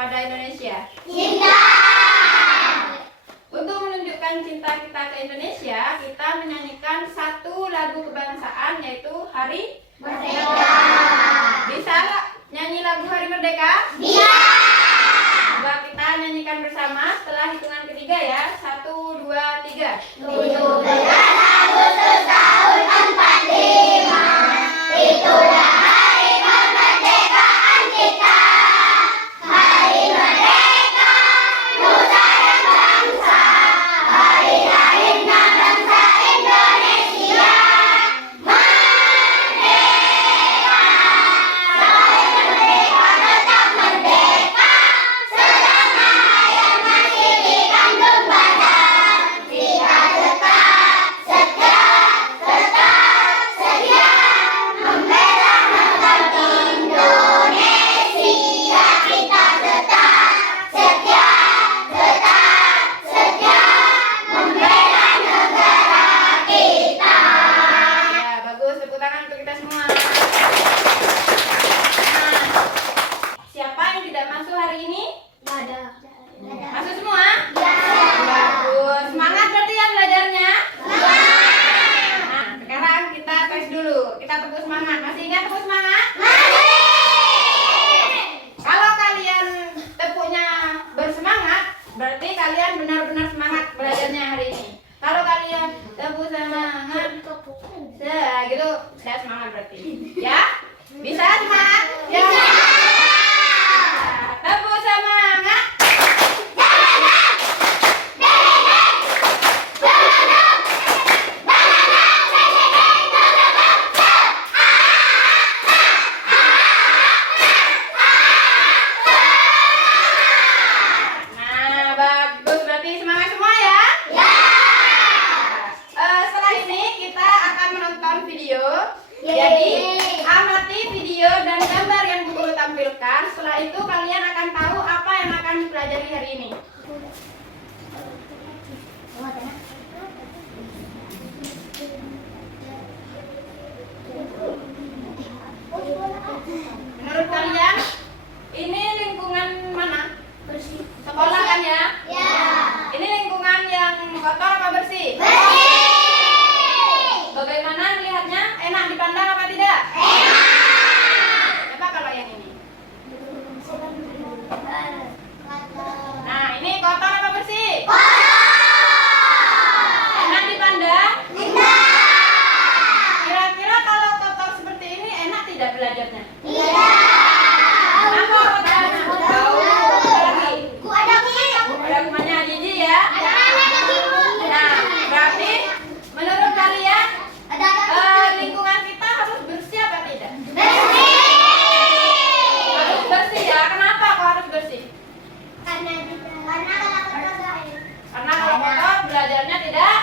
pada Indonesia? Cinta. Untuk menunjukkan cinta kita ke Indonesia, kita menyanyikan satu lagu kebangsaan, yaitu Hari Merdeka. Bisa nggak nyanyi lagu Hari Merdeka? Bisa. Coba kita nyanyikan bersama setelah hitungan ketiga ya. 1, 2, 3. 17 Agustus tahun 45, itulah hari kemerdekaan kita. Hari merdeka, nusa dan bangsa, hari lahirnya bangsa Indonesia. Merdeka, sampai merdeka tetap merdeka, selama hayat masih dikandung badan. Kita tetap setia membela negara Indonesia. Kita tetap setia membela negara kita. Ya, bagus. Tepuk tangan untuk kita semua. Nah, siapa yang tidak masuk hari ini? Ada. Masuk semua? Bagus. Semangat berarti ya belajarnya? Nah, sekarang kita tes dulu. Kita tepuk semangat. Masih ingat tepuk semangat? Kalau kalian tepuknya bersemangat, berarti kalian benar-benar semangat belajarnya hari ini. Kalau kalian tepuk semangat, gitu, saya semangat berarti. Ya? Bisa semangat? Ya. Tepuk semangat. Nah, bagus. Berarti semangat semua ya? Setelah ini kita akan menonton video. Jadi, amati video dan gambar yang Bu Guru tampilkan. Setelah itu kalian akan tahu apa yang akan dipelajari hari ini. Menurut kalian, ini lingkungan mana? Sekolah kan ya? Ini lingkungan yang kotor apa bersih? Bagaimana melihatnya? Enak dipandang apa tidak? Coba kalau yang ini. Nah, ini kotor apa bersih? Enak dipandang? Kira-kira kalau kotor seperti ini enak tidak belajarnya? Kenapa kotornya? Bau. Apa lagi? Ada kumannya jijik ya? Nah, berarti menurut kalian lingkungan kita harus bersih apa tidak? Harus bersih ya. Kenapa kok harus bersih? Karena kalau kotor belajarnya tidak?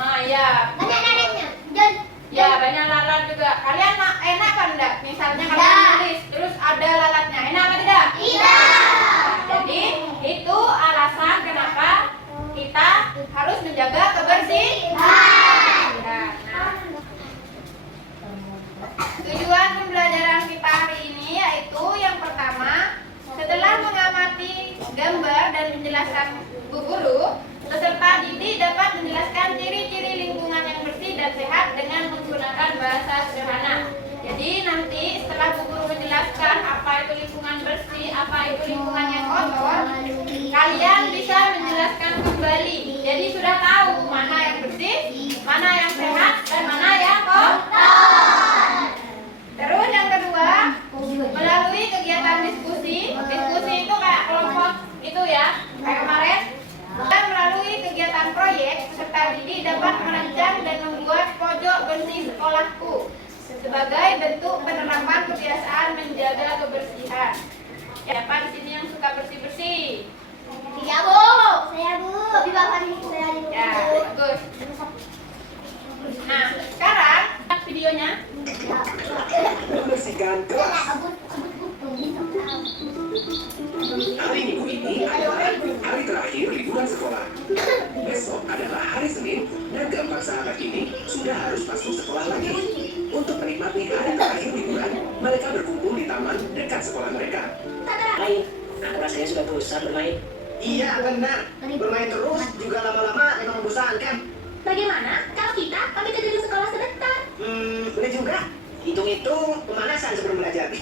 Ah iya. Ya banyak lalat juga. Kalian enak kan enggak? Misalnya kalian nulis terus ada lalatnya, enak apa tidak? Jadi itu alasan kenapa kita harus menjaga kebersihan. Nah, tujuan pembelajaran kita hari ini yaitu yang pertama, setelah mengamati gambar dan penjelasan Bu Guru, peserta didik dapat menjelaskan ciri-ciri lingkungan yang bersih dan sehat dengan menggunakan bahasa sederhana. Jadi nanti setelah Bu Guru menjelaskan apa itu lingkungan bersih, apa itu lingkungan yang kotor, kalian bisa menjelaskan kembali. Jadi sudah tahu mana yang bersih, mana yang sehat, dan mana yang kotor. Terus yang kedua, melalui kegiatan diskusi itu kayak kelompok itu ya, kayak kemarin. Dan melalui kegiatan proyek, peserta didik dapat merancang dan membuat pojok bersih sekolahku sebagai bentuk penerapan kebiasaan menjaga kebersihan. Siapa di sini yang suka bersih-bersih? Saya Bu. Tapi Bapak ini saya Ya, bagus. Nah, sekarang lihat videonya. Membersihkan kelas. Hari Minggu ini adalah hari terakhir liburan sekolah. Besok adalah hari Senin dan keempat sahabat ini sudah harus masuk sekolah lagi. Untuk menikmati hari terakhir liburan, mereka berkumpul di taman dekat sekolah mereka. bosan bermain? Iya, benar. Bermain terus juga lama-lama memang membosankan. Bagaimana kalau kita pamit ke gedung sekolah sebentar? Boleh juga. Hitung-hitung pemanasan sebelum belajar.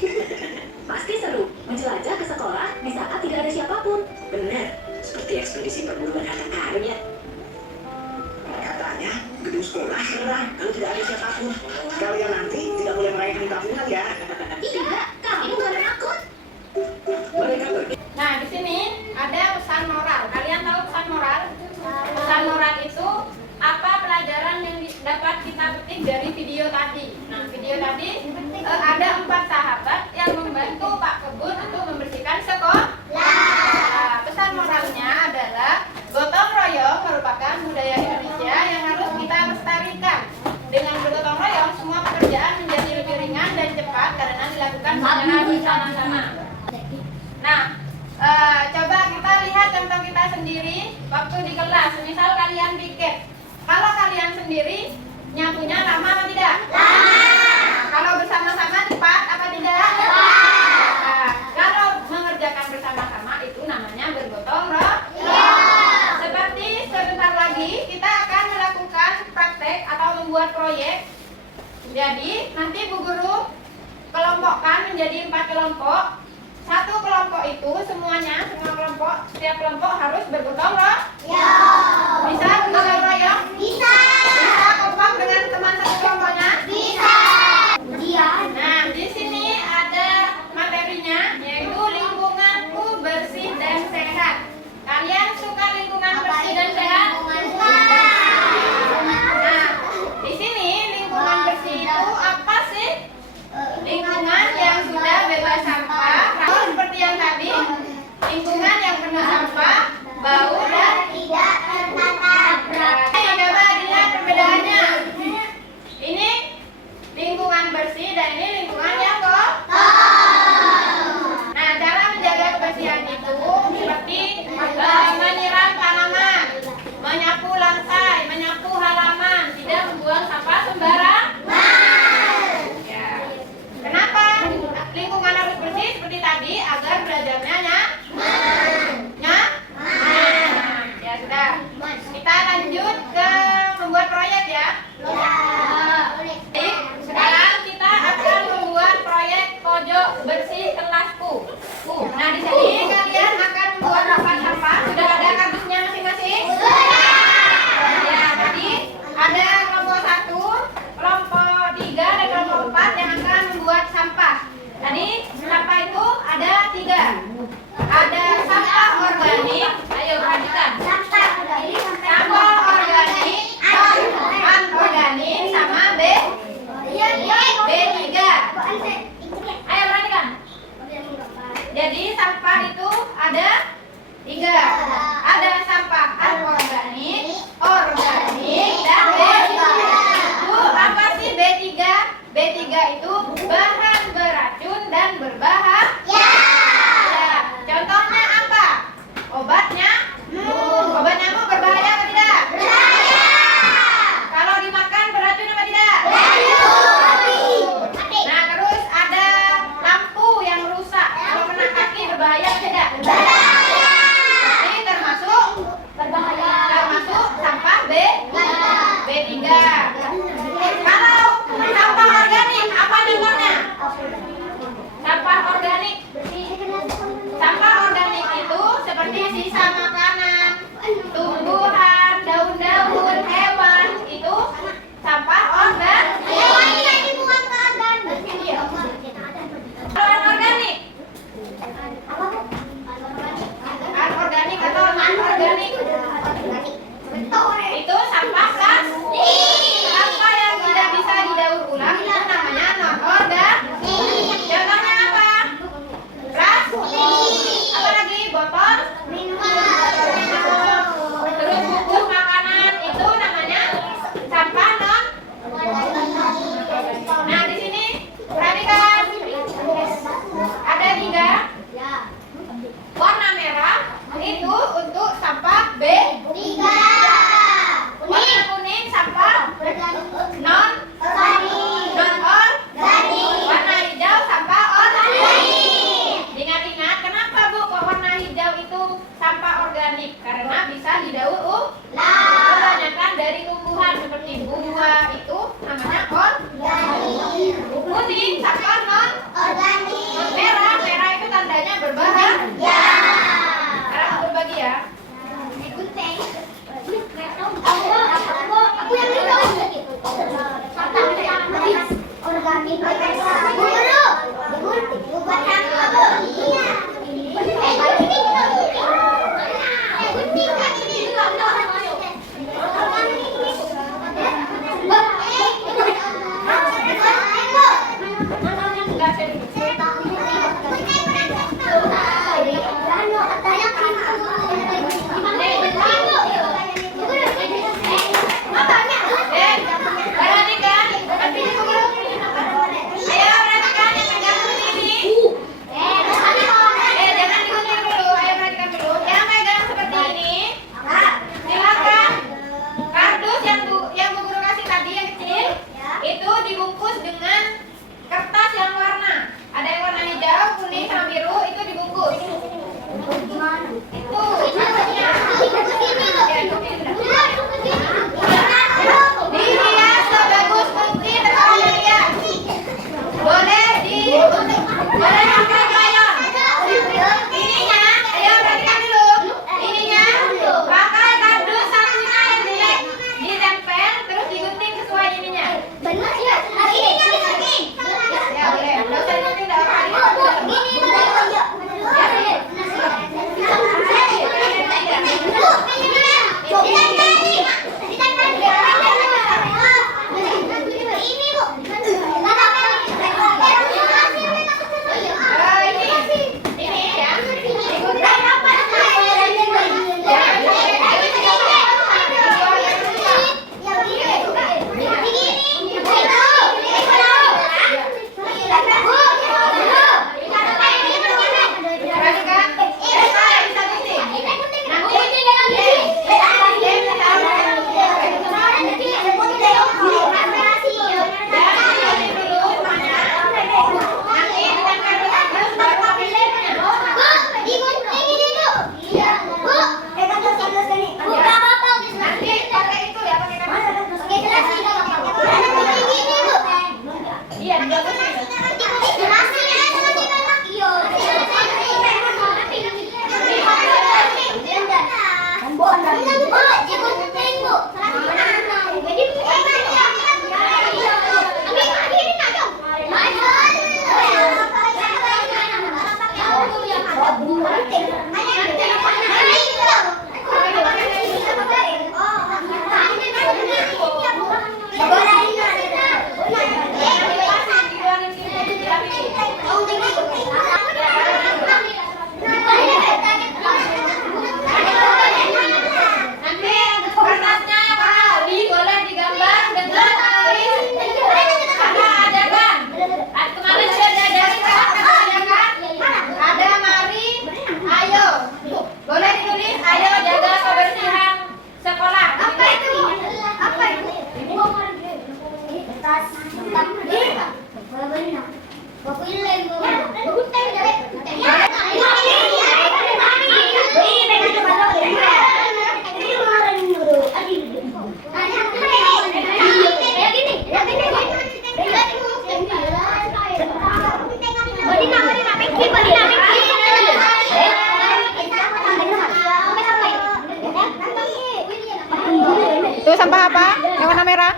Pasti seru menjelajah ke sekolah di saat tidak ada siapapun. Benar, seperti ekspedisi perburuan harta karun ya. Katanya gedung sekolah serang kalau tidak ada siapapun. Kalian nanti tidak boleh merayakan di final ya. Tidak, kami bukan penakut. Mereka pergi. Nah, di sini ada pesan moral. Kalian tahu pesan moral? Pesan moral itu apa pelajaran yang dapat kita petik dari video tadi? Nah, video tadi ada 4 sahabat yang membantu Pak Kebun untuk membersihkan sekolah. Nah, pesan moralnya adalah gotong royong merupakan budaya Indonesia yang harus kita lestarikan. Dengan bergotong royong, semua pekerjaan menjadi lebih ringan dan cepat karena dilakukan secara bersama-sama. Nah, coba kita lihat contoh kita sendiri waktu di kelas. Misal kalian pikir, kalau kalian sendiri nyapunya lama atau tidak? Kalau bersama-sama cepat apa tidak? Nah, kalau mengerjakan bersama-sama itu namanya bergotong royong. Seperti sebentar lagi kita akan melakukan praktek atau membuat proyek. Jadi nanti Bu Guru kelompokkan menjadi 4 kelompok. Satu kelompok itu semua kelompok, setiap kelompok harus bergotong royong. Bisa bergotong royong? Bisa. Bisa kompak dengan teman satu kelompoknya? Bisa. Iya. Nah, di sini ada materinya, yaitu lingkunganku bersih dan sehat. Kalian suka lingkungan bersih dan sehat? Nah, di sini lingkungan bersih itu apa sih? Lingkungan yang sudah bebas sampah, seperti yang tadi, lingkungan yang penuh sampah, bau dan Tidak tertata. coba dilihat perbedaannya. Ini lingkungan bersih dan ini lingkungan yang kotor. Nah, cara menjaga kebersihan itu seperti menyiram tanaman, menyapu lantai, menyapu halaman, tidak membuang sampah sembarangan. Ya. Kenapa lingkungan harus bersih seperti tadi? Agar belajarnya ya sudah. Kita lanjut ke membuat proyek ya. Jadi, sekarang kita akan membuat proyek pojok bersih kelasku. Nah, di sini kalian akan membuat sampah. Sudah ada kardusnya masing-masing? Ya, tadi ada kelompok 1, kelompok 3, dan kelompok 4 yang akan membuat sampah. Tadi sampah itu ada 3. Buat apa, Bu? Iya. Gunting kan ini. Itu dibungkus dengan kertas yang warna. Ada yang warna hijau, kuning, sama biru, itu dibungkus. Itu caranya. Dihias sebagus mungkin oleh dia. Boleh pakai crayon. Ininya, ayo perhatikan dulu. Ininya pakai kardus satunya yang jelek. Ditempel terus digunting sesuai ininya. Benar ya? Ini Ya boleh. Nggak usah digunting, nggak apa-apa. Itu sampah apa? Yang warna merah?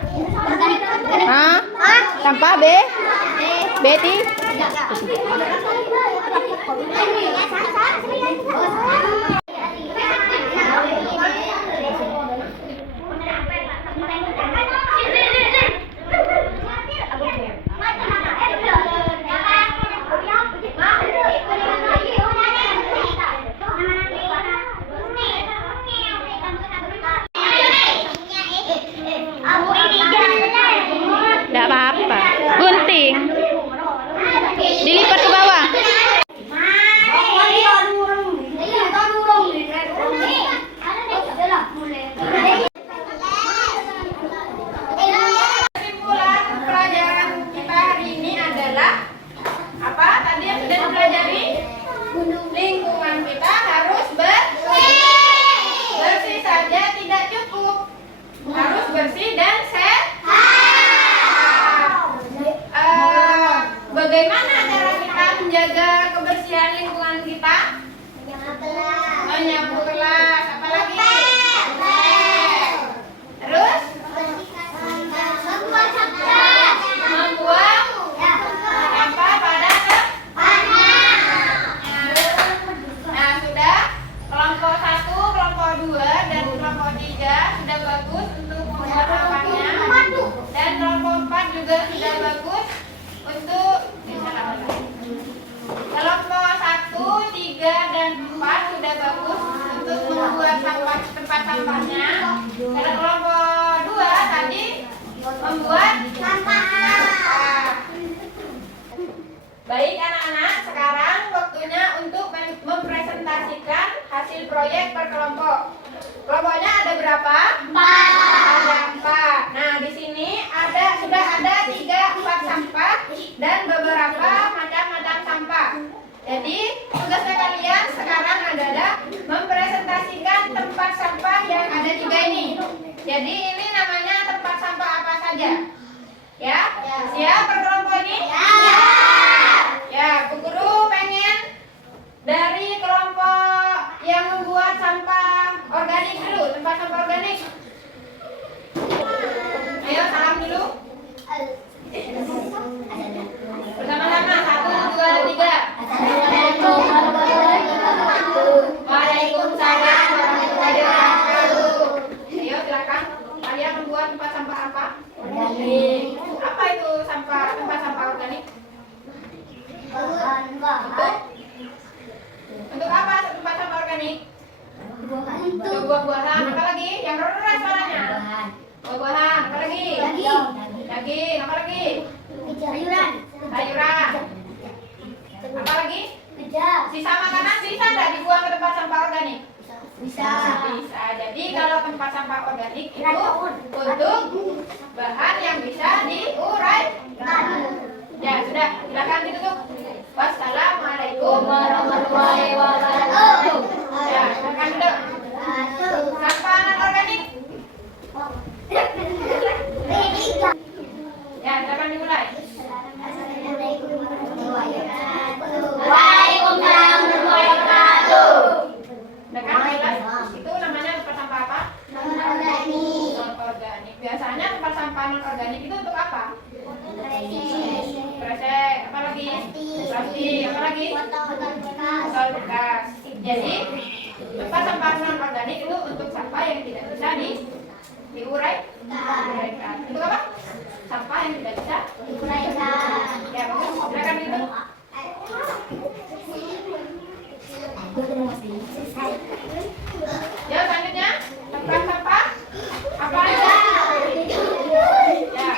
Hah? Sampah B? Betty? Tidak apa-apa. Gunting. Dilipat ke bawah. Kesimpulan pelajaran kita hari ini adalah apa? Tadi yang sudah dipelajari, lingkungan kita harus bersih. Bersih saja tidak cukup, harus bersih dan sehat. Bagaimana cara kita menjaga kebersihan lingkungan kita? Menyapu kelas, apalagi? Terus membuang sampah pada tempatnya. Baik anak-anak, sekarang waktunya untuk mempresentasikan hasil proyek per kelompok. Kelompoknya ada berapa? 4. Ada 4. Nah, di sini sudah ada 3-4 sampah dan beberapa macam-macam sampah. Jadi, tugasnya kalian sekarang adalah mempresentasikan tempat sampah yang ada 3 ini. Jadi, ini namanya tempat sampah apa saja? Ya? Siap per kelompok ini? Ya, Bu Guru pengen dari kelompok yang membuat sampah organik dulu, tempat sampah organik. Ayo salam dulu. Bersama-sama, 1, 2, 3. Waalaikumsalam warahmatullahi wabarakatuh. Ayo silakan. Kalian membuat tempat sampah apa? Organik. Apa itu tempat sampah organik? Untuk apa tempat sampah organik? Untuk buah-buahan. Apa lagi? Yang keras suaranya. Buah-buahan. Apa lagi? Daging. Apa lagi? Sayuran. Apa lagi? Sisa makanan bisa nggak dibuang ke tempat sampah organik? Bisa. Jadi kalau tempat sampah organik itu untuk bahan yang bisa diuraikan. Ya sudah, silakan ditutup. Wassalamualaikum warahmatullahi wabarakatuh. Ya, silakan duduk. Sampah non-organik. Ya, silakan dimulai. Waalaikumsalam warahmatullahi wabarakatuh. Dekat jelas. Itu namanya tempat sampah apa? Non-organik. Non-organik. Biasanya tempat sampah non-organik itu untuk apa? Kresek. Apa lagi? Plastik. Apa lagi? Botol bekas. Jadi tempat sampah non-organik itu untuk sampah yang tidak bisa diuraikan. Untuk apa? Sampah yang tidak bisa diuraikan. Ya, bagus. Silakan itu. Ya, selanjutnya tempat sampah apa aja? Ya.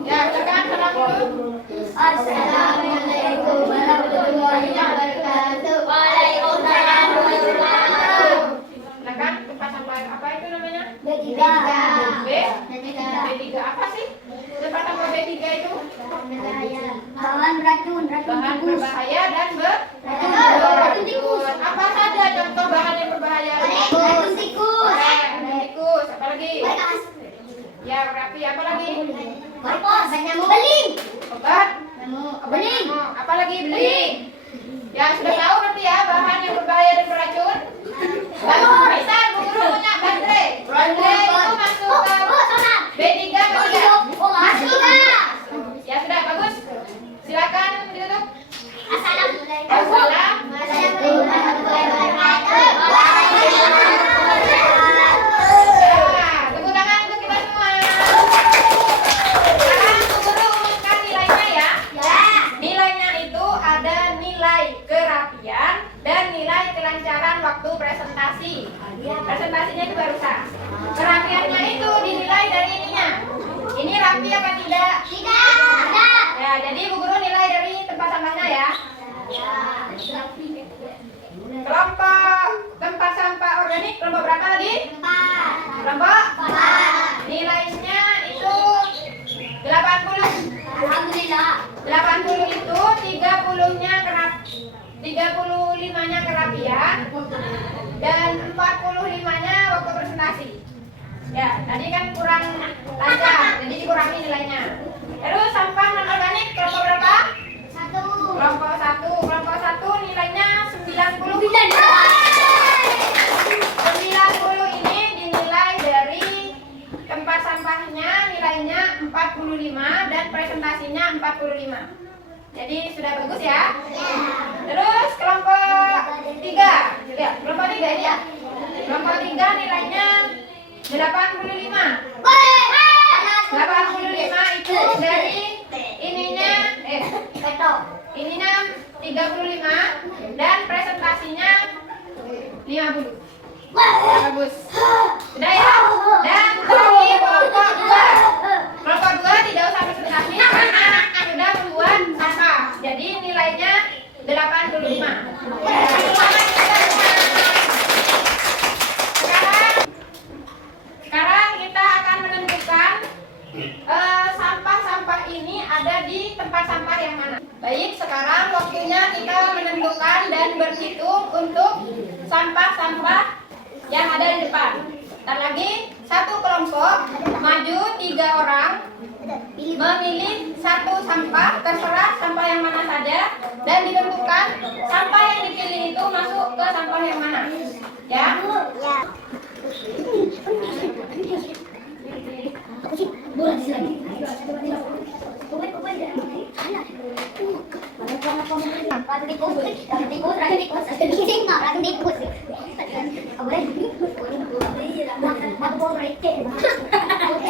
Ya, silakan salam dulu. Assalamualaikum warahmatullahi wabarakatuh. Waalaikumsalam warahmatullahi wabarakatuh. Silakan tempat sampah apa itu namanya? B3. B3 apa sih? Tempat sampah B3 itu Bahan beracun. bahan berbahaya dan Racun tikus. apa saja contoh bahan yang berbahaya? Racun tikus. Tikus. Apa lagi? Ya, berapi. Apa lagi? Kompos. Beling. Obat. Beling. Apa lagi? Beling. Ya, sudah tahu nanti ya bahan yang berbahaya dan beracun. Bisa Bu Guru punya baterai. Baterai itu masuk ke B3 atau tidak? Masuk. Ya sudah, bagus. Silakan ditutup. Assalamualaikum warahmatullahi wabarakatuh. Ya, tepuk tangan untuk kita semua. Sekarang Bu Guru umumkan nilainya ya. Nilainya itu ada nilai kerapian dan nilai kelancaran waktu presentasi. Presentasinya itu barusan. Kerapiannya itu dinilai dari ininya. Ini rapi apa tidak? Tidak. Ya, jadi Bu Guru nilai dari tempat sampahnya ya. Kelompok tempat sampah organik kelompok berapa tadi? Kelompok? Nilainya itu 80. Alhamdulillah. 80 itu 35-nya kerapian dan 45-nya waktu presentasi. Ya, tadi kan kurang lancar, jadi dikurangi nilainya. Terus sampah non organik kelompok berapa? 1. Kelompok 1. Kelompok 1 nilainya 90. 90 ini dinilai dari tempat sampahnya nilainya 45 dan presentasinya 45. Jadi sudah bagus ya? Terus kelompok 3. Ya, kelompok 3 ini ya. Kelompok 3 nilainya 85. 85 itu dari ininya ininya 35 dan presentasinya 50. Bagus. Sudah ya? Dan terakhir kelompok 2. Kelompok 2 tidak usah sampai sebenarnya karena sudah membuat sampah. Jadi nilainya 85. Sekarang kita akan menentukan sampah-sampah ini ada di tempat sampah yang mana. Baik, sekarang waktunya kita menentukan dan berhitung untuk sampah-sampah yang ada di depan. Ntar lagi satu kelompok maju 3 orang memilih satu sampah, terserah sampah yang mana saja, dan ditentukan sampah yang dipilih itu masuk ke sampah yang mana. Ya?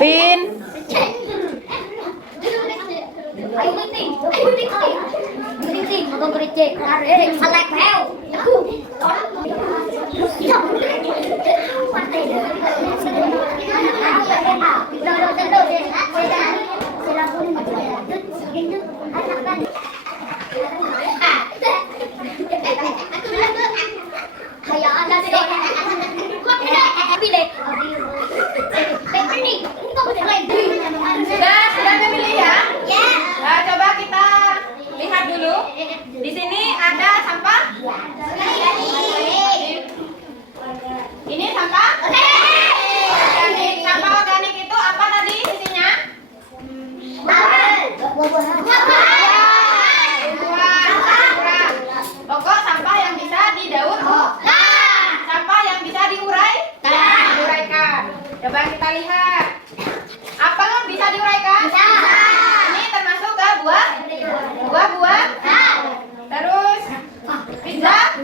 Pin. Sudah memilih ya? Nah, coba kita lihat dulu. Di sini ada sampah. Ini sampah organik. Sampah organik itu apa tadi isinya? Buah. Pokok sampah yang bisa didaur. Sampah yang bisa diuraikan. Coba kita lihat. Apa yang bisa diuraikan? Ini termasuk ke buah-buah. Terus pizza.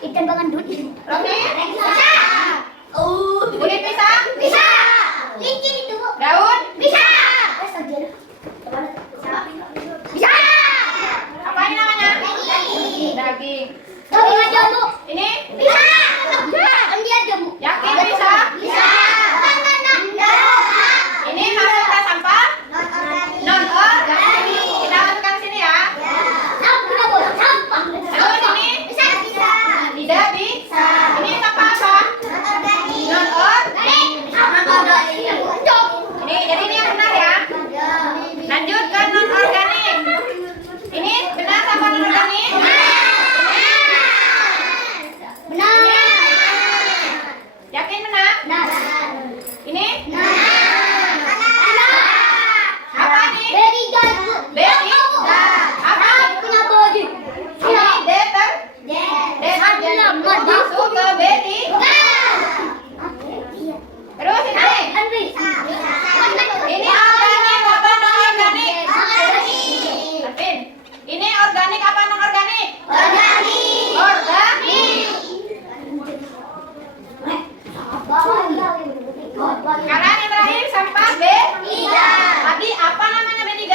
Ikan bangan dulu. Roti. Kulit pisang. Licin itu. Daun. Bisa. Apa ini namanya? Daging. Daging. Daging aja bu. Ini Bisa. Ambil aja bu. yakin bisa? Ini masuk ke sampah non organik. Kita masukkan sini ya. Terus ini tidak bisa. Ini sampah apa? Non organik. Ini jadi ini yang benar ya. Lanjut ke non organik. Ini benar sampah non organik? Yakin benar? Ini apa nih? Baby. Apa? Ini deterjen masuk ke baby. Terus ini organik apa non organik? Alvin, ini organik apa non organik? Organik. Sekarang yang terakhir sampah B3. Tadi apa namanya B3?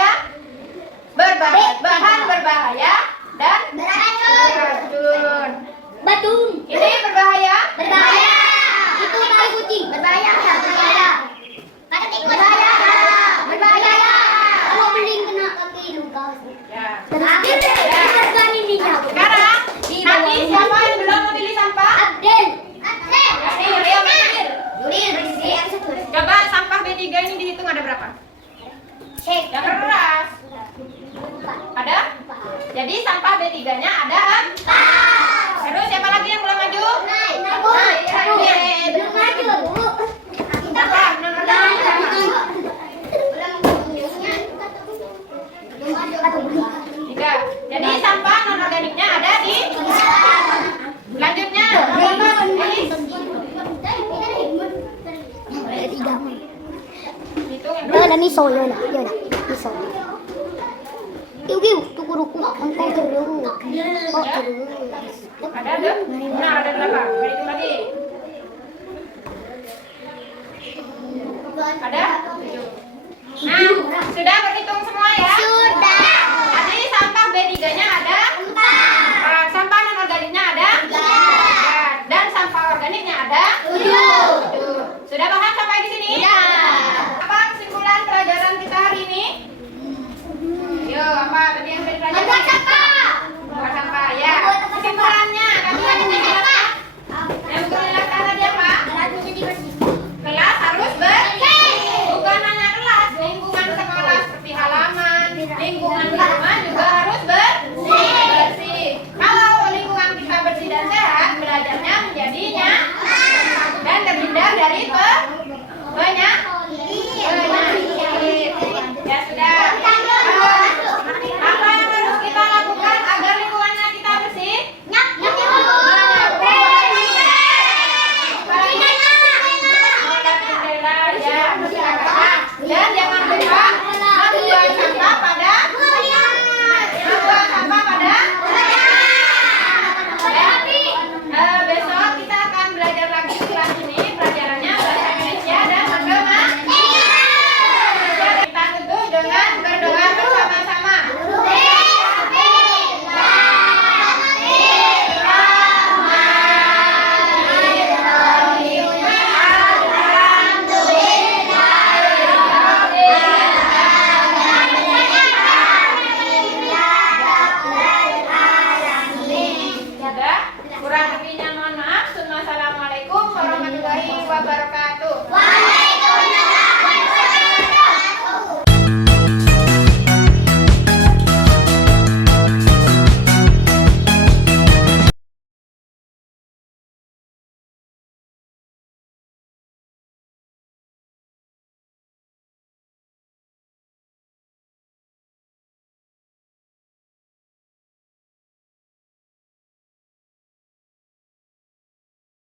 Bahan berbahaya dan beracun. Ini berbahaya? Itu tai kucing. Berbahaya. Kata tikus. Berbahaya. Kalau beling kena kaki luka. Ya. Terakhir terbang ini jauh. Sekarang nanti siapa yang belum memilih sampah? Abdel. Ini Rio Menir. Yang satu. Coba sampah B3 ini dihitung ada berapa? Cek. Yang keras. Ada? Jadi sampah B3-nya ada 4. Terus siapa lagi yang belum maju? Belum maju, Bu. Apa? Non organik sama. Tiga. Jadi sampah non organiknya ada di selanjutnya. Hitung. Ada miso, yun na. Miso. Iu, tukuruku. Ang kong Ada tuh? Nah, ada berapa? Hitung lagi. Ada? Nah, sudah berhitung semua ya? Sudah. Tadi sampah B3-nya ada 4. Sampah non organiknya ada 4. Dan sampah organiknya ada 7. Sudah paham sampai di sini? Ya. Pak.